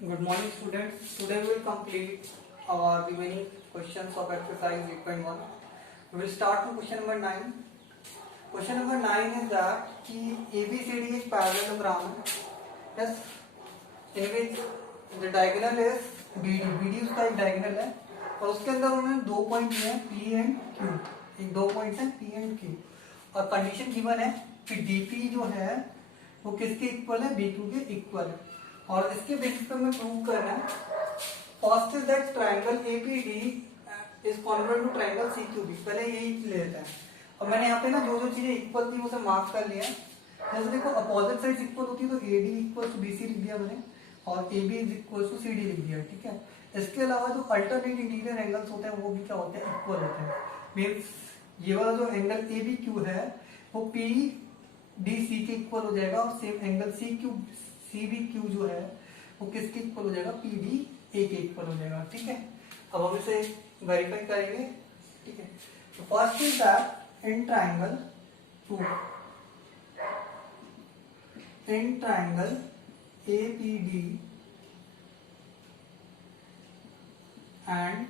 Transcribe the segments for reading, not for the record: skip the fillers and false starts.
Good morning, students. Today we will complete our remaining questions of exercise 8.1. We will start from question number 9. Question number 9 is that कि ABCD एक parallelogram है. Yes, in which the diagonal is BD. BD उसका एक diagonal है और उसके अंदर उन्होंने दो पॉइंट दिए हैं P and Q. एक दो पॉइंट्स हैं P and Q और कंडीशन गिवन है कि DP जो है वो किसके इक्वल है, BQ के इक्वल है. और इसके बेसिस पे हमें प्रूव करना है first is that triangle APD is congruent to triangle CQB. पहले यही ले लेते हैं. और मैंने यहाँ पे ना जो जो चीजें इक्वल थी उसे मार्क कर लिया. जैसे देखो अपोजिट साइड इक्वल होती है तो AD इक्वल टू BC लिख दिया मैंने और AB is equal to CD लिख दिया. ठीक है. इसके अलावा जो अल्टरनेट इंटीरियर एंगल्स होते हैं वो भी क्या होते हैं, इक्वल होते हैं. मीन्स ये वाला जो एंगल ABQ है वो PDC के इक्वल हो जाएगा और सेम एंगल CBQ जो है वो किसके इक्वल हो जाएगा, PDA के इक्वल हो जाएगा. ठीक है. अब हम इसे वेरीफाई करेंगे. ठीक है. तो first is that in triangle APD and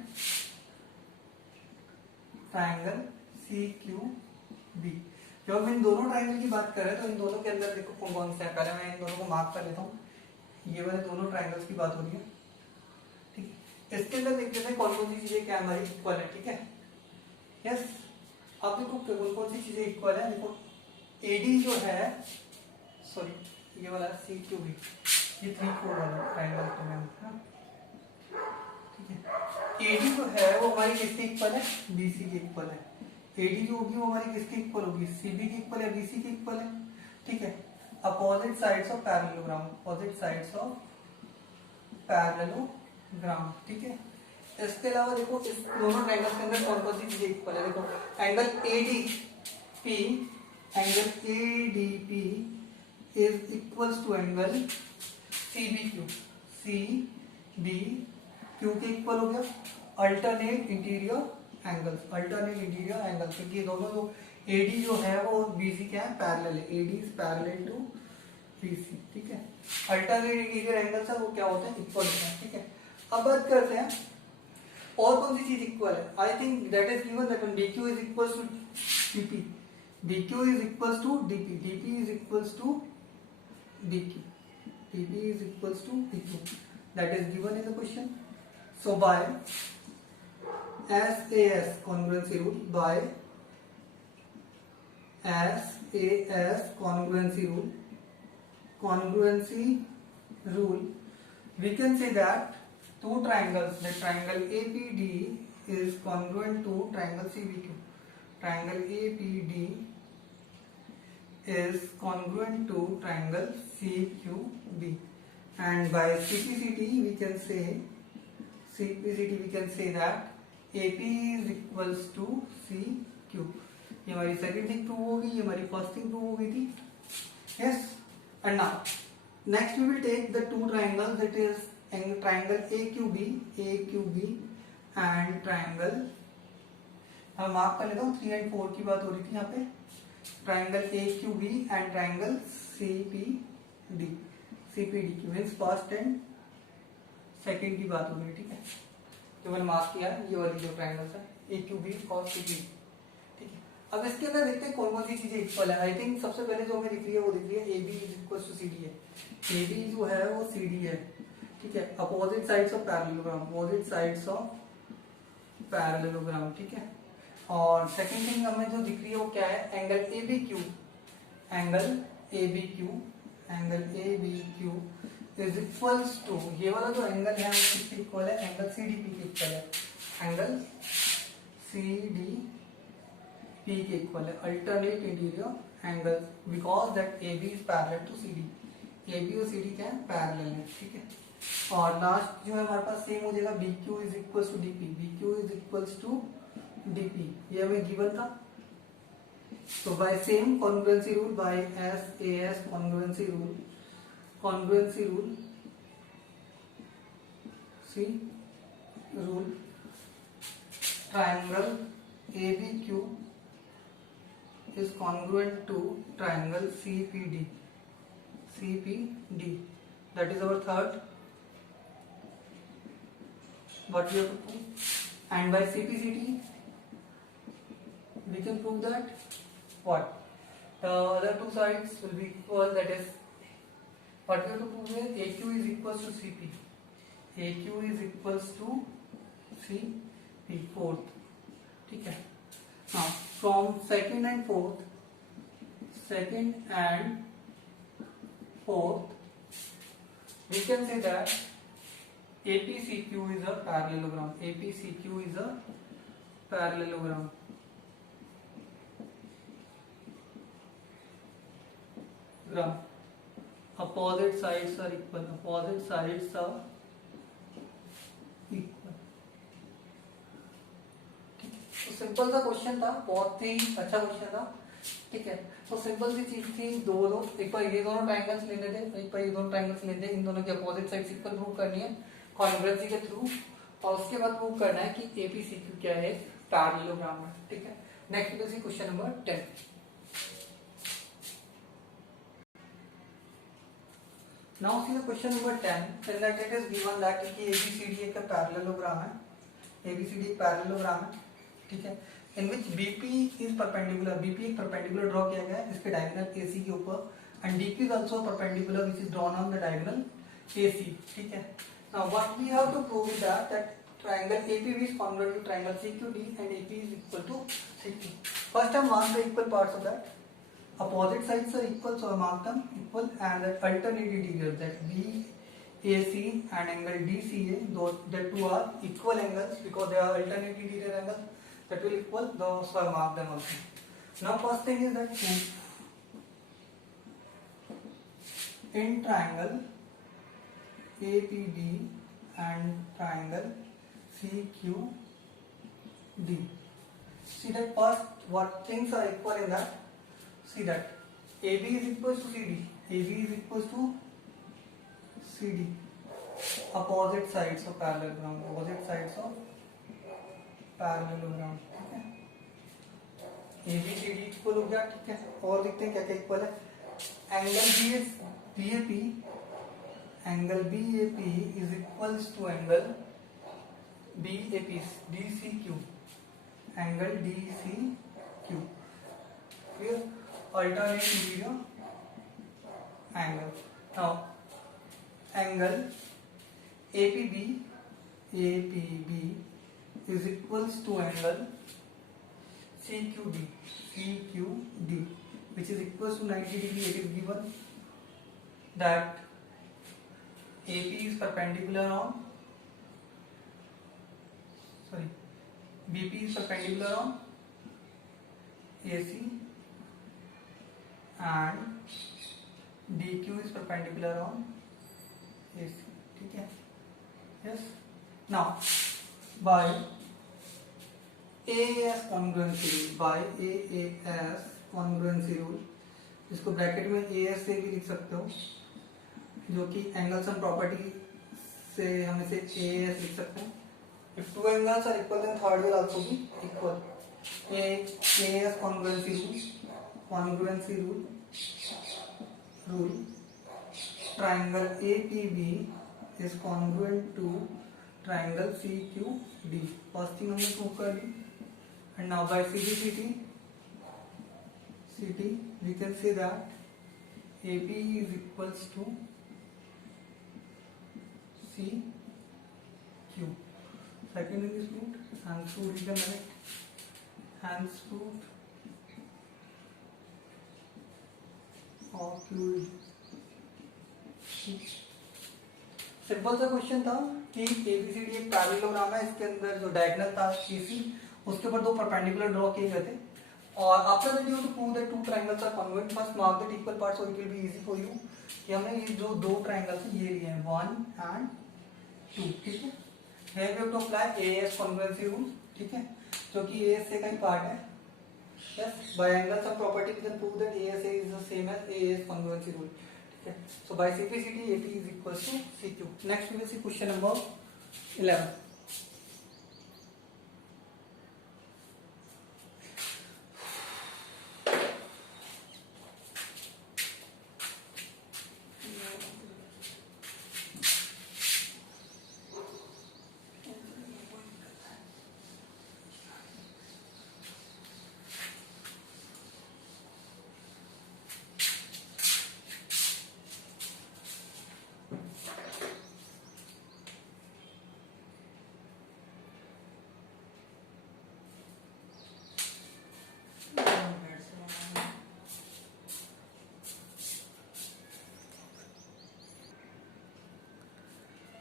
triangle CQB. जब हम इन दोनों ट्रायंगल की बात कर रहे हैं तो इन दोनों के अंदर देखो कौन कौन से हैं. पहले मैं इन दोनों को मार्क कर लेता हूँ. ये वाले दोनों ट्रायंगल्स की बात हो रही है. ठीक है. इसके अंदर देखते हैं कौन कौन सी चीजें क्या हमारी इक्वल है. ठीक है. यस. अब देखो कौन कौन सी चीजें इक्वल है. देखो AD जो है, सॉरी ये वाला CQB, ये 3/4 वाला ट्रायंगल तो मैं. ठीक है. AD जो है वो हमारी किसके इक्वल है, BC के इक्वल है. AD जो होगी वो हमारी किसके इक्वल होगी, CB के इक्वल है, BC के इक्वल है. ठीक है. Opposite sides of parallelogram, opposite sides of parallelogram. ठीक है. इसके अलावा देखो इस दोनों ट्रायंगल्स के अंदर कौन कौन सी चीजें इक्वल है. देखो angle ADP is equals to angle CBQ के इक्वल हो गया. अल्टरनेट इंटीरियर एंगल्स क्योंकि दोनों जो AD जो है वो BC क्या है, पैरेलल है. AD is parallel to BC. ठीक है. अल्टरनेट इंटीरियर एंगल्स है वो क्या होते हैं, इक्वल होते हैं. ठीक है. अब बात करते हैं और कौन सी चीज इक्वल है. I think that is given that DQ is equals to DP, DQ is equals to DP, DP is equals to DQ, DP is equals to DQ. That is given in the question. So by SAS congruency rule, by SAS congruency rule, we can say that two triangles, the triangle APD is congruent to triangle CBQ. Triangle APD is congruent to triangle CQB, and by CPCT we can say that AP is equals to CQ. ये हमारी second thing prove होगी, ये हमारी first thing prove हो गई थी. Yes. And now next we will take the two triangle that is triangle AQB and triangle, हम mark कर लेता हूँ 3 और 4 की बात हो रही थी यहाँ पे. Triangle AQB and triangle CPD means first and second की बात हो रही है. ठीक है. जो मैंने मार्क किया है ये वाली जो ट्रायंगल्स है AQB और CPD. ठीक है. अब इसके अंदर देखते हैं कौन कौन सी चीजें इक्वल है. आई थिंक सबसे पहले जो हमें दिख रही है वो दिख रही है AB is equal to CD है. AB जो है वो CD है. ठीक है. Opposite sides of parallelogram. ठीक है. और सेकंड थिंग हमें जो दिख रही है वो क्या है, angle ABQ is equals to, ये वाला जो एंगल है वो किसके इक्वल है, एंगल CDP के इक्वल है. एंगल CDP के इक्वल है. Alternate interior angle, because that AB is parallel to CD. AB और CD क्या है, पैरेलल है. ठीक है. और लास्ट जो है हमारे पास सेम हो जाएगा BQ is equals to DP. BQ is equals to DP, ये हमें गिवन था. So by same congruency rule, by SAS congruency rule, triangle ABQ is congruent to triangle CPD. That is our third what we have to prove, and by CPCT we can prove that what the other two sides will be equal, that is what we have to prove here, AQ is equals to CP, AQ is equals to CP, fourth, ठीक है. Now from second and fourth we can say that APCQ is a parallelogram, APCQ is a parallelogram. Opposite sides are equal, opposite sides are equal. तो simple सा question था, बहुत ही अच्छा question था, ठीक है. तो सिंपल सी चीज थी, दो एक बार ये दोनों ट्रायंगल्स लेने थे, एक बार ये दोनों ट्रायंगल्स लेने थे, इन दोनों की अपोजिट साइड्स इक्वल प्रूव करनी है कॉन्ग्रुएंसी के थ्रू, और उसके बाद प्रूव करना है कि एपीसीक्यू क्या है, पैरेललोग्राम है, ठीक है. Next will see question number 10. Now see the question number 10. In that it is given that ABCD एक पैरेललोग्राम है, ABCD एक पैरेललोग्राम है, ठीक है. In which BP is perpendicular, BP एक perpendicular ड्रॉ किया गया है इसके डायगोनल AC के ऊपर, and DQ is also perpendicular which is drawn on the diagonal AC, ठीक है. Now what we have to prove is that triangle APB is congruent to triangle CQD and AP is equal to CQ. First I mark the equal parts of that. Opposite sides are equal, so I mark them equal, and that alternate interiors, that BAC and angle DCA, those that two are equal angles because they are alternate interior angles, that will equal, so I mark them also. Now first thing is that in triangle APD and triangle CQD, see that first what things are equal in that. See that AB is equals to CD, AB is equals to CD, opposite sides of parallelogram, opposite sides of parallelogram, ठीक है. AB CD equal हो गया, ठीक है. और देखते हैं क्या क्या इक्वल है. Angle BAP is equals to angle BAP DCQ, angle DCQ, clear. Alternate interior angle. Now angle APB is equals to angle CQD, which is equals to 90 degree. It is given that AP is perpendicular on, BP is perpendicular on AC and DQ is perpendicular on AC, ठीक है. Yes. Now by AAS congruency rule, इसको bracket में AS से भी लिख सकते हो, जो कि एंगल सम प्रॉपर्टी से हम इसे AAS लिख सकते हैं. If two angles are equal, then third will also be equal. AAS congruency rule, triangle APB is congruent to triangle CQD. First thing हमने प्रूव कर ली. And now by CT we can say that AP is equals to CQ. Second thing is proved, hence proved we can write, hence proved और Q. Simple सा question था कि ABCD एक parallelogram है, इसके अंदर जो डायगोनल था AC, उसके ऊपर दो परपेंडिकुलर ड्रॉ किए गए थे, और after that you have to prove that two triangles are congruent. First mark that equal parts, so it will be easy for you कि हमने ये जो दो ट्रायंगल्स हैं ये लिए हैं 1 and 2, ठीक है. Here we have to apply AAS congruency rule, ठीक है, जो कि AS से का ही पार्ट है. Yes, by angle sum property we can prove that ASA is the same as AAS congruency rule. Okay. So by simplicity AP is equals to CQ. Next we will see question number 11.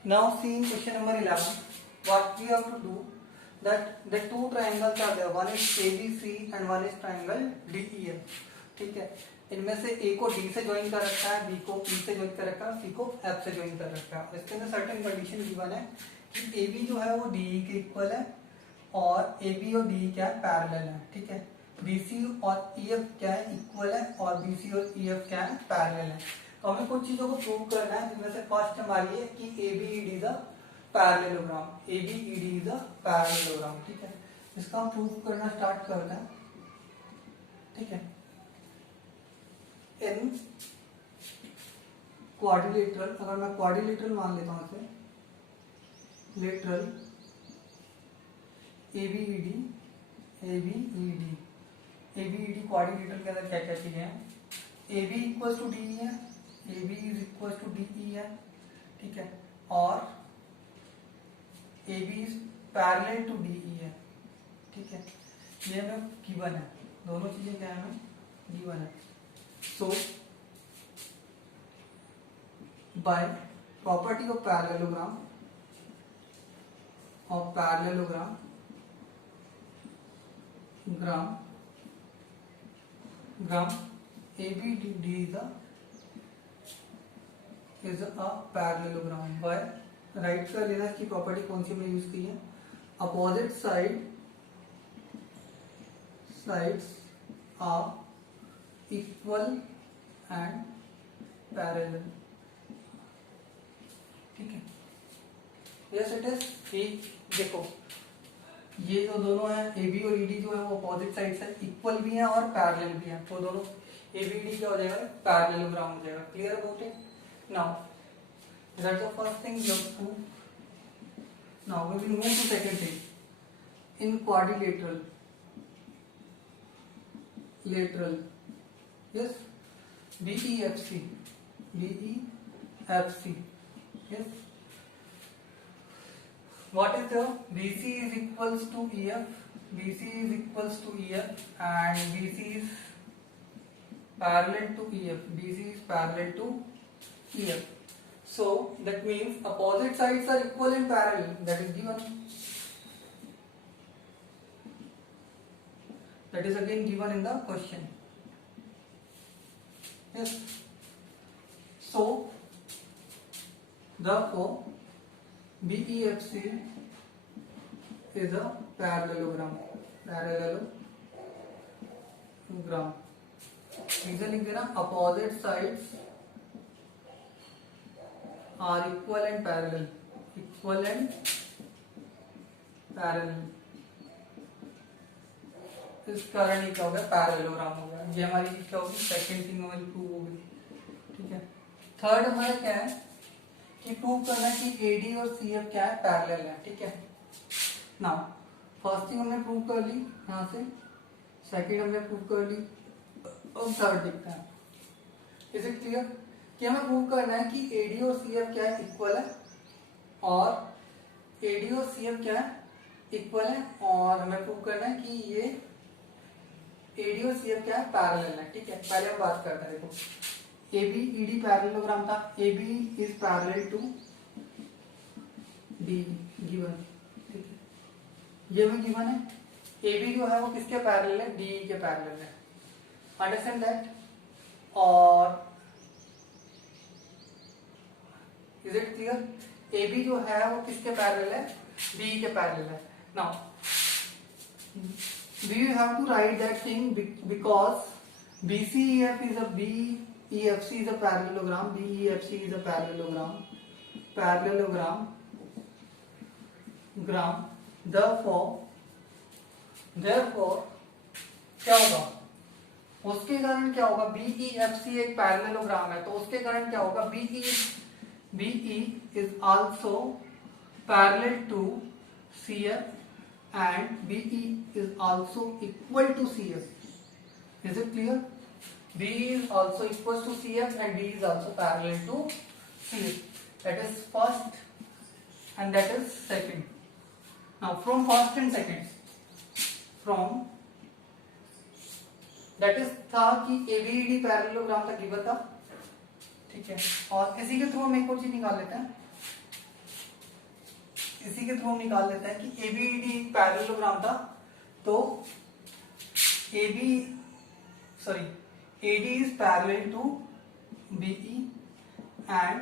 Now see in question number 11, what we have to do, that the two triangles are there, one is ABC and one is triangle DEF. ठीक है, इनमें से A को D से join कर रखा है, B को E से ज्वाइन कर रखा है, C को F से ज्वाइन कर रखा है। इसके अंदर सर्टेन कंडीशन गिवन है कि AB जो है वो DE के इक्वल है और AB और DE क्या है, पैरेलल है। ठीक है, BC और EF क्या है, इक्वल है और BC और EF क्या है, पैरेलल है। तो हमें कुछ चीजों को प्रूव करना है, जिनमें से फर्स्ट हमारी है कि ABED is a parallelogram. ABED is a parallelogram. ठीक है, इसका हम प्रूव करना स्टार्ट करते हैं। ठीक है, इन क्वाड्रिलेटरल, अगर मैं क्वाड्रिलेटरल मान लेता हूं इसे, लेटरल ABED क्वाड्रिलेटरल के अंदर क्या क्या चीजें हैं, AB इक्वल टू DE है, AB is equal to DE है। ठीक है, और AB is parallel to DE है। ठीक है, ये हमें गिवन है, दोनों चीजें क्या है, हमें गिवन है। So by property of parallelogram gram ABD is a parallelogram। By right का लेना की प्रॉपर्टी कौन सी हमने यूज की है, opposite sides are equal and parallel. ठीक है, यस इट इज। ठीक, देखो ये जो दोनों है AB और ED जो है वो अपोजिट साइड से इक्वल भी है और पैरेलल भी है, तो दोनों ABD क्या हो जाएगा, पैरेललोग्राम हो जाएगा। Clear about it? Now that's the first thing you have to. Now we will move to second thing. In quadrilateral, yes, BEFC, yes. What is the BC is equals to EF, and BC is parallel to EF. So that means opposite sides are equal and parallel. That is given. That is again given in the question. Yes. So therefore BEFC is a parallelogram. Reason लिख देना, opposite sides are equal and parallel। इस कारण ये क्या हो गया, parallelogram हो गया। ये हमारी क्या होगी, सेकंड थिंग हमारी प्रूव हो गई। ठीक है, थर्ड हमारा क्या है कि प्रूव करना है कि AD और CF क्या है, पैरेलल है। ठीक है, नाउ फर्स्ट थिंग हमने प्रूव कर ली यहाँ से, सेकंड हमने प्रूव कर ली, अब थर्ड देखते हैं। इज इट क्लियर कि हमें प्रूव करना है कि AD और CF क्या है, इक्वल है, और AD और CF क्या है, इक्वल है, और हमें प्रूव करना है कि ये AD और CF क्या है, पैरेलल है। ठीक है, पहले हम बात करते हैं। देखो ABED पैरेललोग्राम था, AB is parallel to DE given. ठीक है, ये भी गिवन है। AB जो है वो किसके पैरेलल है, DE के पैरेलल है। Understand that? और इज इट क्लियर? AB जो है वो किसके पैरेलल है, DE के पैरेलल है। Now we have to write that thing because BCEF is a BEFC is a parallelogram, BEFC is a parallelogram, therefore क्या होगा, उसके कारण क्या होगा, BEFC एक पैरेललोग्राम है, तो उसके कारण क्या होगा, BE is also parallel to CF and BE is also equal to CF. Is it clear? B is also equal to CF and D is also parallel to CF. That is first and that is second. Now from first and second, from that is था कि ABED parallelogram का given था। ठीक है, और इसी के through हम एक और चीज निकाल लेते हैं। इसी के थ्रू हम निकाल लेते हैं कि ABED एक पैरेललोग्राम था, तो AD is parallel to BE and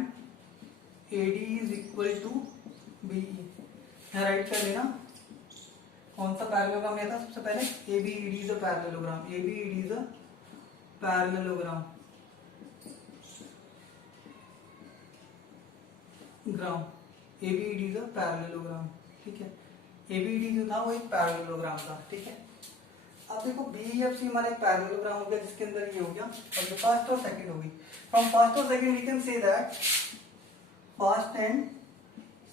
AD is equal to BE। Right कर लेना कौन सा पैरेललोग्राम लिया था सबसे पहले, ABED is a parallelogram, ABED is a parallelogram gram, ABED is a parallelogram, ठीक है। ABED जो था वो एक पैरेललोग्राम था, ठीक है। अब देखो BEFC हमारा एक पैरेललोग्राम हो गया जिसके अंदर ये हो गया, और जो फर्स्ट और सेकंड होगी, फ्रॉम फर्स्ट और second we can say that, first and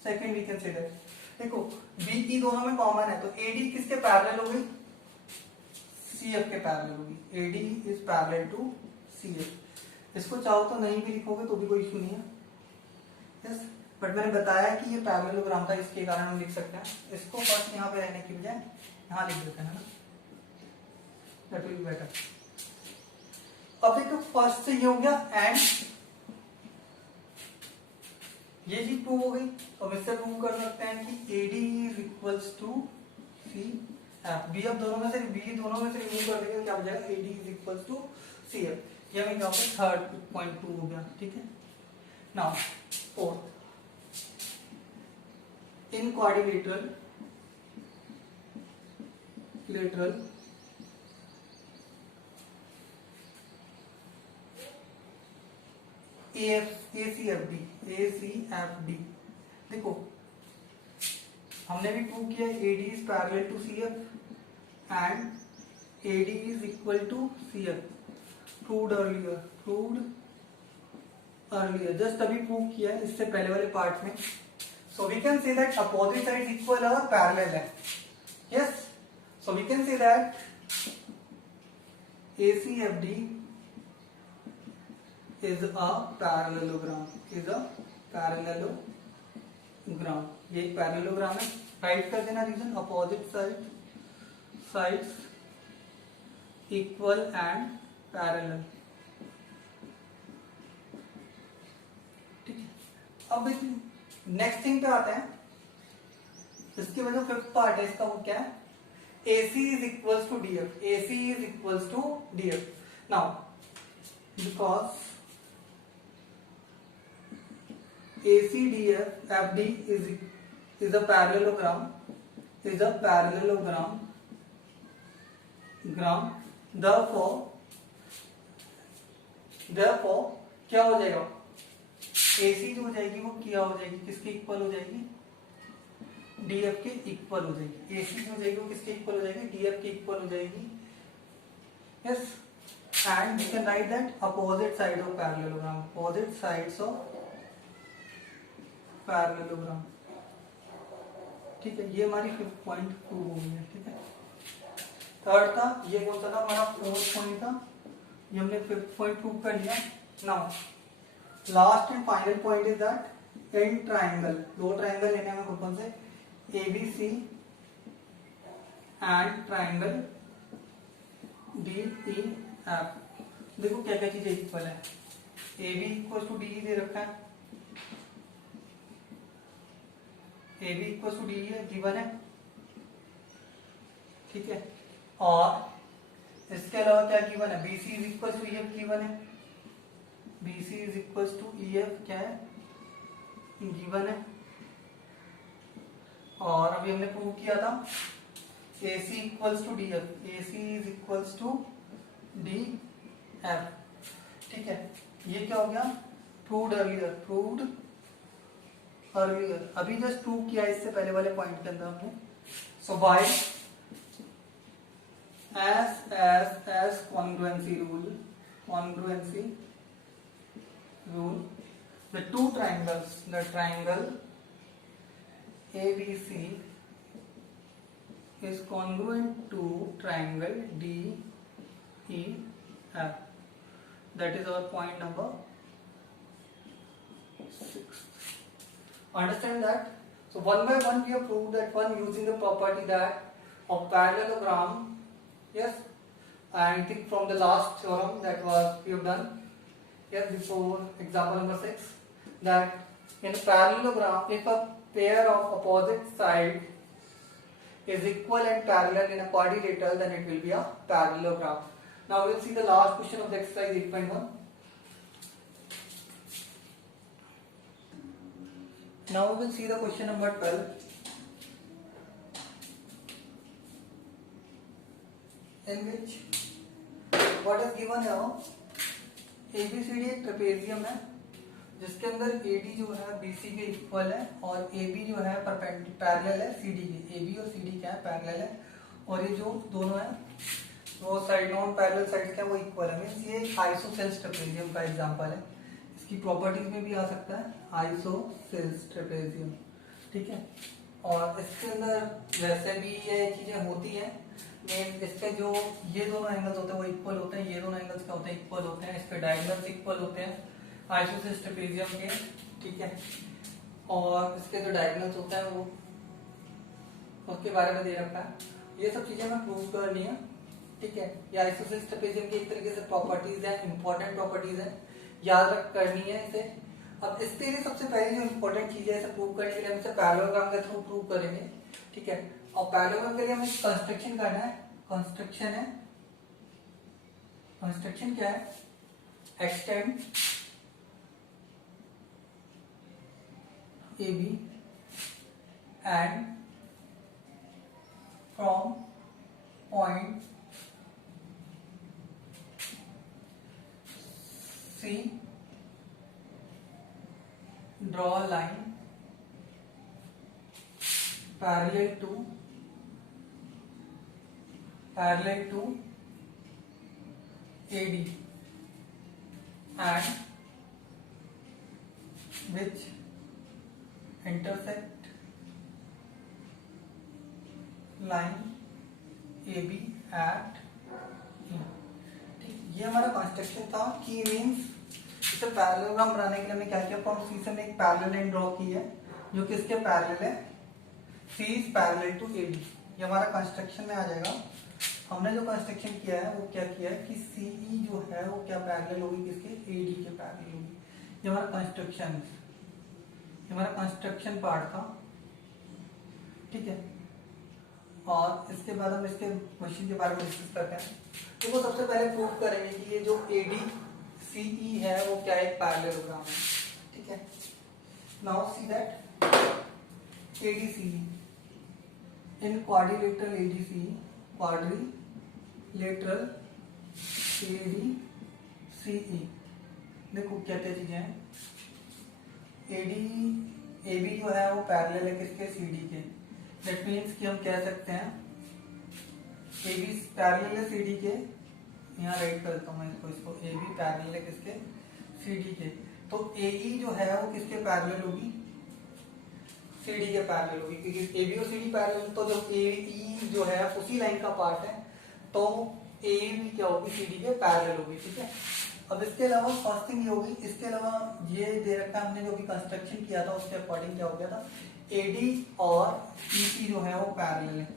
second we can say that, देखो BE दोनों में कॉमन है, तो AD किसके पैरेलल होगी, CF के पैरेलल होगी, AD is parallel to CF। इसको चाहो तो नहीं भी लिखोगे तो भी कोई इशू नहीं है, यस, बट मैंने बताया कि ये पैरेललोग्राम था, इसके कारण हम लिख सकते हैं। इसको फर्स्ट यहाँ पे रहने की बजाय यहाँ लिख देते हैं ना, दैट विल बी बेटर। अब देखो फर्स्ट से ये हो गया एंड ये चीज प्रूव हो गई, तो हम इससे प्रूव कर सकते हैं कि AD is equals to CF। B अब दोनों में से रिमूव कर देंगे, क्या हो जाएगा, AD is equals to CF। ये हमें क्या हो गया, थर्ड पॉइंट प्रूव हो गया, ठीक है। Now fourth, in quadrilateral ACFD, देखो हमने भी प्रूव किया AD is parallel to CF and AD is equal to CF, proved earlier, just अभी प्रूव किया है इससे पहले वाले पार्ट में। So we can say that opposite side equal और पैरेलल है, yes, so we can say that ACFD is a parallelogram, ये एक पैरेललोग्राम है। राइट कर देना reason, opposite sides equal and parallel, ठीक है। अब नेक्स्ट थिंग पे आते हैं, इसके वजह फिफ्थ पार्ट है इसका, वो क्या है, AC is equals to DF, AC is equals to DF। now because ACDF FD is a parallelogram, therefore क्या हो जाएगा, AC जो हो जाएगी वो क्या हो जाएगी, किसके इक्वल हो जाएगी, DF के इक्वल हो जाएगी। AC जो हो जाएगी वो किसके इक्वल हो जाएगी, DF के इक्वल हो जाएगी, yes. And we can write that opposite side of parallelogram, opposite sides of parallelogram, ठीक है। ये हमारी फिफ्थ पॉइंट प्रूव हो गई है, ठीक है। थर्ड था, ये कौन सा था, हमारा फोर्थ पॉइंट था, ये हमने फिफ्थ पॉइंट प्रूव कर लिया। Now last and final point is that in triangle, दो ट्राइंगल लेने में कौन से, ABC एंड ट्राइंगल DEF। देखो क्या क्या चीजें इक्वल है, AB इक्वल टू DE दे रखा है, AB इक्वल टू DE है, गिवन है, ठीक है। और इसके अलावा क्या गिवन है, BC is equal to EF given है, BC is equal to EF क्या है, गिवन है। और अभी हमने प्रूव किया था AC equals to DF, AC is equals to DF, ठीक है। ये क्या हो गया, प्रूव्ड अर्लियर, अभी जस्ट प्रूव किया इससे पहले वाले पॉइंट के अंदर हमने। So by as congruency rule, the two triangles, the triangle ABC is congruent to triangle DEF, that is our point number 6. Understand that? So one by one we have proved that one using the property that of parallelogram, yes, I think from the last theorem that was we have done, yes, before example number 6, that In a parallelogram, if a pair of opposite side is equal and parallel in a quadrilateral, then it will be a parallelogram. Now we will see the last question of the exercise 8.1. Now we will see the question number 12. In which what is given here, ABCD एक trapezium है जिसके अंदर AD जो है BC के equal है और AB जो है पैरेलल है CD के. AB और CD क्या है, पैरेलल है, और ये जो दोनों है वो साइड नॉन पैरेलल साइड क्या है वो इक्वल है. मींस ये आइसोसेल्स ट्रेपेजियम का एग्जांपल है. इसकी प्रॉपर्टीज में भी आ सकता है आइसोसेल्स ट्रेपेजियम. ठीक है, और इसके अंदर वैसे भी ये चीजें होती हैं. इसके जो ये दोनों एंगल्स होते हैं वो इक्वल होते हैं, ये दोनों एंगल्स क्या होते हैं, इक्वल होते हैं. इसके डायगोनल्स इक्वल होते हैं आइसोसेल्स ट्रेपेजियम के. ठीक है, और इसके जो डायगोनल्स होते हैं वो उसके बारे में दे रखा है. ये सब चीजें हमें प्रूव करनी है. ठीक है, ये आइसोसेल्स ट्रेपेजियम की एक तरीके से प्रॉपर्टीज है, इंपॉर्टेंट प्रॉपर्टीज है, याद रख करनी है इसे. अब इसके लिए सबसे पहले जो इंपॉर्टेंट चीज है इसे प्रूव करने के लिए हम इसे पैरेललोग्राम के थ्रू प्रूव करेंगे. ठीक है, और पैरेललोग्राम के लिए हमें कंस्ट्रक्शन करना है. कंस्ट्रक्शन है, कंस्ट्रक्शन क्या है, extend AB and from point C draw a line parallel to AD and which intersect line AB at E. ठीक, ये हमारा कंस्ट्रक्शन था. की मींस इसे पैरेललोग्राम बनाने के लिए हमने क्या किया, फ्रॉम सी से हमने एक पैरेलल लाइन ड्रॉ की है जो किसके पैरेलल है, C is parallel to AD. ये हमारा कंस्ट्रक्शन में आ जाएगा. हमने जो कंस्ट्रक्शन किया है वो क्या किया है कि CE जो है वो क्या पैरेलल होगी, किसके, AD के पैरेलल होगी. ये हमारा कंस्ट्रक्शन, ये हमारा कंस्ट्रक्शन पार्ट था. ठीक है, और इसके बाद हम इसके क्वेश्चन के बारे में डिस्कस करते हैं. तो वो सबसे पहले प्रूव करेंगे कि ये जो ADCE है वो क्या एक पैरेललोग्राम है. ठीक है, now see that ADCE in quadrilateral ADCE, quadrilateral ADCE, देखो क्या क्या चीजें हैं. AB जो है वो पैरेलल है किसके, CD के. दैट मीन्स कि हम कह सकते हैं AB पैरेलल है CD के. यहाँ राइट करता हूँ मैं इसको AB पैरेलल है किसके, CD के. तो AE जो है वो किसके पैरेलल होगी, CD के पैरेलल होगी, क्योंकि AB और CD पैरेलल. तो जब AE जो है उसी लाइन का पार्ट है तो AE भी क्या होगी, CD के पैरेलल होगी. ठीक है, अब इसके अलावा फर्स्ट थिंग ये होगी, इसके अलावा ये दे रखा है हमने जो भी कंस्ट्रक्शन किया था उसके अकॉर्डिंग क्या हो गया था, AD और EC जो है वो पैरेलल है.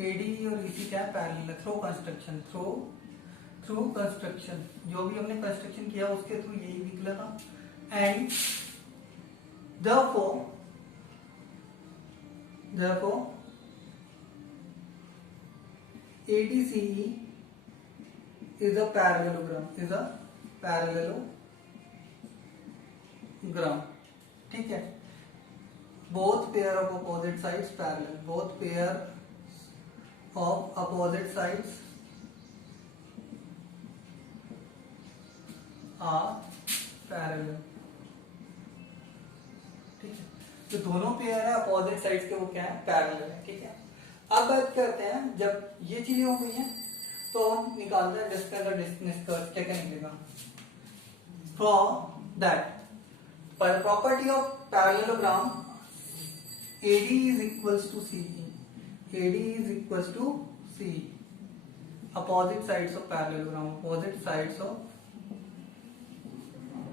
AD और EC क्या है, पैरेलल है. थ्रू कंस्ट्रक्शन, थ्रू कंस्ट्रक्शन जो भी हमने कंस्ट्रक्शन किया उसके थ्रू यही निकला था. And therefore ADCE is a parallelogram, ठीक है. both pair of opposite sides parallel, both pair of opposite sides are parallel. ठीक है, जो दोनों पेयर है अपोजिट साइड्स के वो क्या है, पैरेलल है. ठीक है, अब बात करते हैं जब ये चीजें हो गई हैं तो हम निकालते हैं निष्कर्ष क्या क्या निकलेगा. फ्रॉम दैट पर property of parallelogram AD is equals to CE, AD is equals to CE, opposite sides of parallelogram, opposite sides of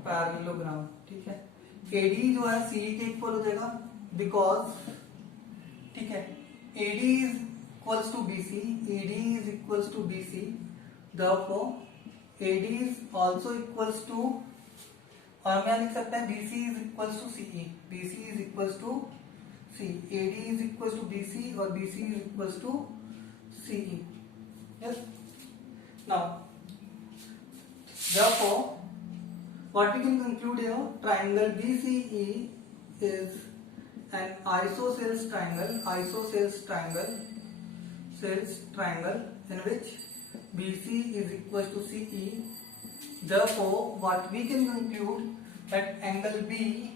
parallelogram. ठीक है, AD जो है CE के इक्वल हो जाएगा बिकॉज, ठीक है, AD is equals to BC, AD is equals to BC, therefore AD is also equals to और हम यहाँ लिख सकते हैं BC is equal to CE, BC is equal to C, AD is equal to BC और BC is equal to CE. Yes. Now, therefore, what we can conclude here, triangle BCE is an isosceles triangle in which BC is equal to CE. Therefore, what we can conclude that angle B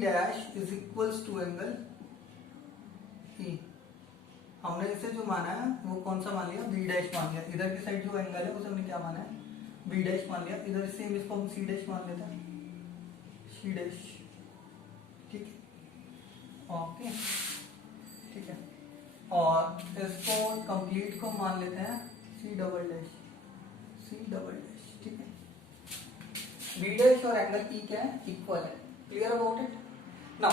dash is equals to angle E. हमने इसे जो माना है वो कौन सा मान लिया, B डैश मान लिया. इधर की साइड जो एंगल है उसे हमने क्या माना है, B डैश मान लिया. इधर से इसको हम C डैश मान लेते हैं, C डैश. ठीक है, ओके, ठीक है. और इसको कंप्लीट को मान लेते हैं C डबल डैश. ठीक है. B डैश और एंगल E क्या है, इक्वल है. Clear about it. नाउ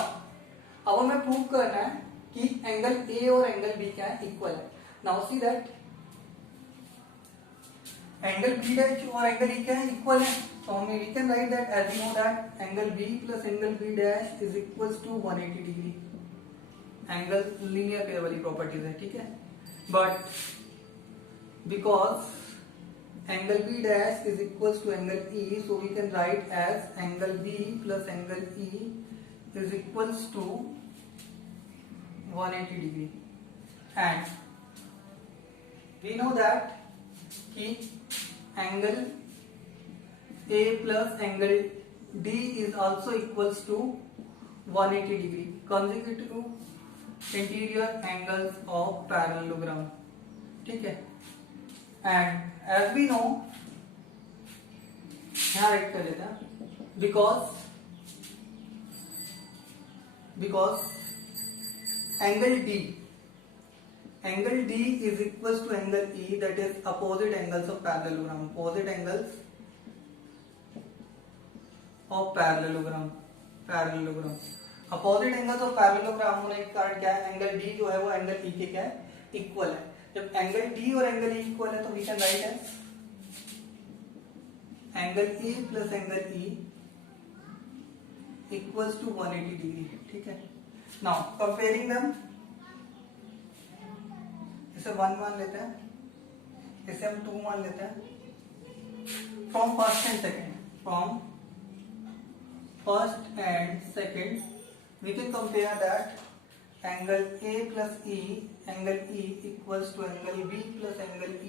अब हमें प्रूव करना है कि एंगल A और एंगल B क्या है, इक्वल है. Now see that angle B dash और एंगल E क्या है, इक्वल है. तो we can write that as you know that angle B plus angle B dash is equals to 180 degree. Angle linear pair वाली properties है. ठीक है. But because angle B dash is equals to angle E, so we can write as angle B plus angle E is equals to 180 degree. And we know that कि angle A plus angle D is also equals to 180 degree, consecutive interior angles of parallelogram. ठीक है. And as we know, यहाँ right कर लेते हैं, because angle D is equals to angle E, that is opposite angles of parallelogram. Opposite angles of parallelogram. Opposite angles of parallelogram होने के कारण क्या है, एंगल D जो है वो एंगल E के क्या है, इक्वल है. जब एंगल D और एंगल E इक्वल है तो we can write as angle A plus angle E equals to 180 degree. ठीक है. नाउ कंपेयरिंग देम, इसे 1 मान लेते हैं, इसे हम 2 मान लेते हैं. From first and second we can compare that angle A plus angle E equals to angle B plus angle E,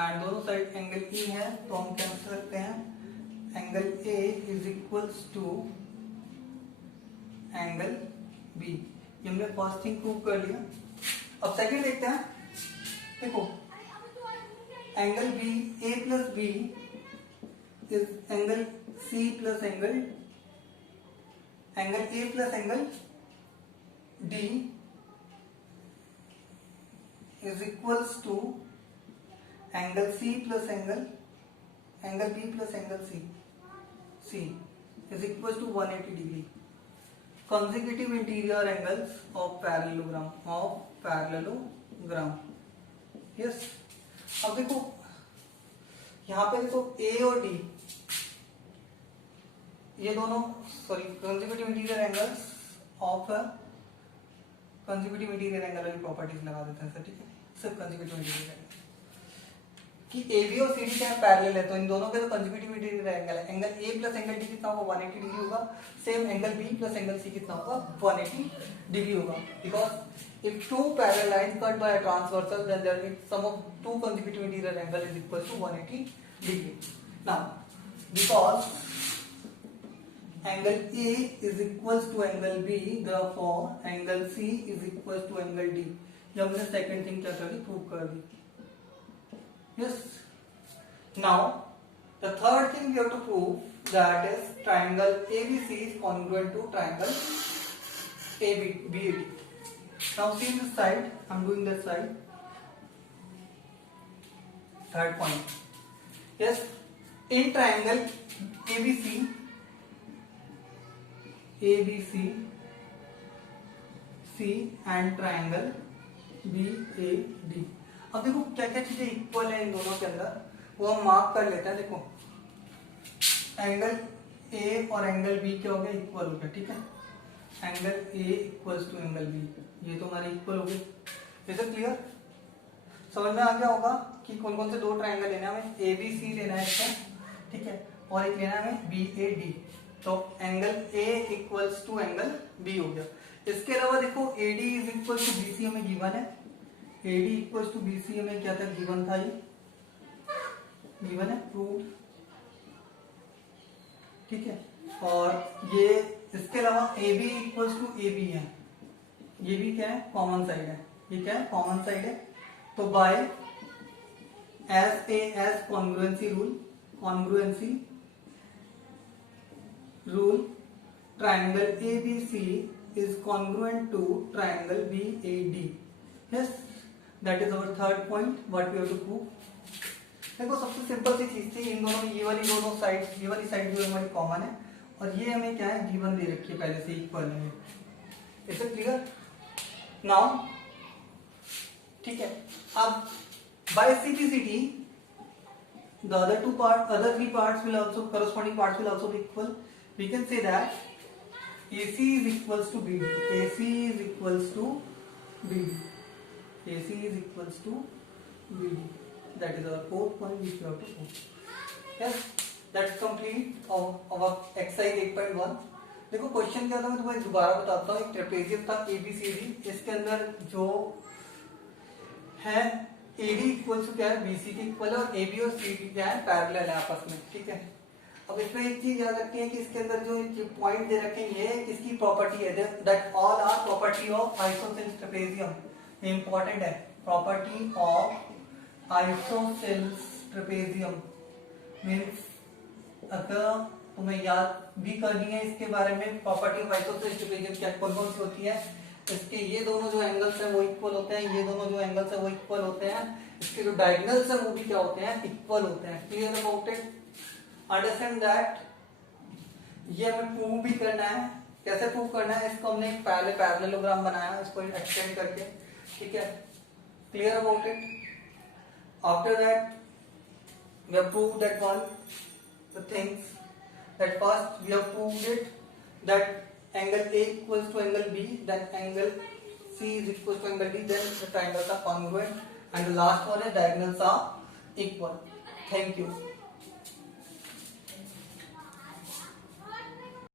and दोनों साइड एंगल E है तो हम क्या कर सकते हैं, angle A is equals to angle B. ये हमने फर्स्ट थिंग प्रूव कर लिया. अब सेकंड देखते हैं. देखो angle B A plus B is angle C plus angle A plus angle D is equals to angle C plus angle B plus angle C is equals to 180 degree. Consecutive interior angles of parallelogram. Yes. अब देखो यहाँ पे देखो A और D ये दोनों consecutive interior angles of consecutive interior angle वाली properties लगा देते हैं सर. ठीक है. सिर्फ कंसेक्यूटिव इंटीरियर एंगल कि AB और CD क्या पैरेलल है तो इन दोनों के तो कंसेक्यूटिव इंटीरियर एंगल है. Angle A plus angle D कितना होगा, 180 डिग्री होगा. Same angle B plus angle C कितना होगा, 180 डिग्री होगा. Because if two parallel lines cut by a transversal then there will sum of to consecutive interior angle is equal to 180 degree. Now because angle A is equals to angle B, therefore angle C is equals to angle D. ये हमने second thing क्या कर दी, prove कर दी. Yes. Now the third thing we have to prove, that is triangle ABC is congruent to triangle BAD. Now see this side, I'm doing this side. Third point. Yes, in triangle ABC C and triangle BAD. अब देखो क्या क्या चीजें equal है इन दोनों के अंदर, वो हम मार्क कर लेते हैं. देखो एंगल ए और एंगल बी क्या हो गया, इक्वल हो गया, ठीक है। Angle A equals to angle B, ये तो हमारे इक्वल हो गए। Is it clear? समझ में आ गया होगा कि कौन कौन से दो ट्रायंगल लेना है हमें, ए बी सी लेना है इसका, ठीक है, और एक लेना है हमें बी ए डी। तो angle A equals to angle B हो गया। इसके अलावा देखो A D is equal to B C हमें गिवन है, A D equals to B C हमें क्या था, गिवन था, ये गिवन है, प्रूव, ठीक है। और ये इसके अलावा A B equals to A B है, ये भी क्या है, कॉमन साइड है, ये क्या है, कॉमन साइड है। तो by S congruency rule triangle A B C is congruent to triangle B A D. Yes, that is our third point what we have to prove. देखो सबसे सिंपल सी चीज थी, इन दोनों ये वाली दोनों साइड, ये वाली साइड जो हमारी कॉमन है और ये हमें क्या है, गिवन दे रखी है पहले से, इक्वल है। Is it clear now? ठीक है, अब by simplicity the other three parts will also, corresponding parts will also be equal. We can say that AC is equals to BD, AC is equals to BD, AC is equals to BD. That is our fourth point which we have to prove. Yes, that's complete our exercise 8.1. देखो question क्या था, मैं तुम्हें दोबारा बताता हूँ। एक trapezium था ABCD, इसके अंदर जो है AD इक्वल टू क्या है, BC के इक्वल है, और AB और CD क्या है, पैरेलल है आपस में, ठीक है। अब इसमें एक चीज याद रखनी है कि इसके अंदर जो पॉइंट दे रखे हैं ये किसकी प्रॉपर्टी है, that all are property of isosceles trapezium. Important है, property of isosceles trapezium means अगर तुम्हें याद भी करनी है इसके बारे में, प्रॉपर्टी ऑफ आइसोसेलेस ट्रेपेजियम क्या कौन कौन सी होती है। इसके ये दोनों जो एंगल्स हैं वो इक्वल होते हैं, ये दोनों जो एंगल्स हैं वो इक्वल होते हैं, इसके जो डायगोनल्स हैं वो भी क्या होते हैं, इक्वल होते हैं। Clear about it? Understand that? ये हमें प्रूव भी करना है। कैसे प्रूव करना है, इसको हमने एक पहले पैरेललोग्राम बनाया, इसको एक्सटेंड करके, ठीक है। Clear about it? After that we have proved that one the things, that first we have proved it that angle A equals to angle B, then angle C is equals to angle D, then the triangles are congruent, and the last one is diagonals are equal. Thank you.